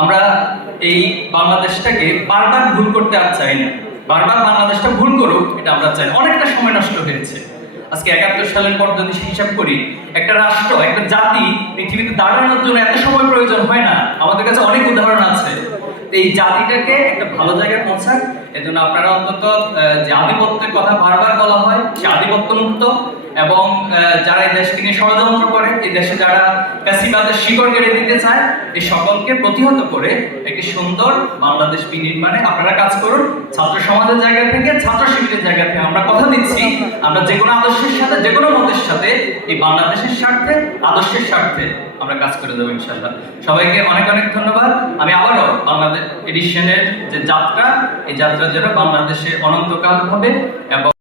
আমরা এই বাংলাদেশটাকে বারবার ভুল করতে আর চাই না। বারবার বাংলাদেশটা ভুল করুক এটা আমরা চাই না। অনেকটা সময় নষ্ট হয়েছে। আজকে ৭১ সালের পর যদি হিসাব করি, একটা রাষ্ট্র, একটা জাতি পৃথিবীতে দাঁড়ানোর জন্য এত সময় প্রয়োজন হয় না। আমাদের কাছে অনেক উদাহরণ আছে। এই জাতিটাকে একটা ভালো জায়গায় পৌঁছাক, এজন্য আপনারা অন্তত যে আধিপত্যের কথা বারবার বলা হয়, সে আধিপত্য মুক্ত এবং যারা এই দেশকে নিয়ে ষড়যন্ত্র করে, এই দেশে যারা ফ্যাসিবাদের শিকড় কেড়ে দিতে চায়, এই সকলকে প্রতিহত করে একটি সুন্দর বাংলাদেশ বিনির্মাণে আপনারা কাজ করুন। ছাত্র সমাজের জায়গা থেকে, ছাত্র শিবিরের জায়গা থেকে আমরা কথা দিচ্ছি, আমরা যে কোনো আদর্শের সাথে, যে কোনো মতের সাথে এই বাংলাদেশের স্বার্থে, আদর্শের স্বার্থে আমরা কাজ করে দেবো ইনশাআল্লাহ। সবাইকে অনেক অনেক ধন্যবাদ। আমি আবারও বাংলাদেশ এডিশনের যে যাত্রা, এই যাত্রা যেন বাংলাদেশে অনন্তকাল হবে এবং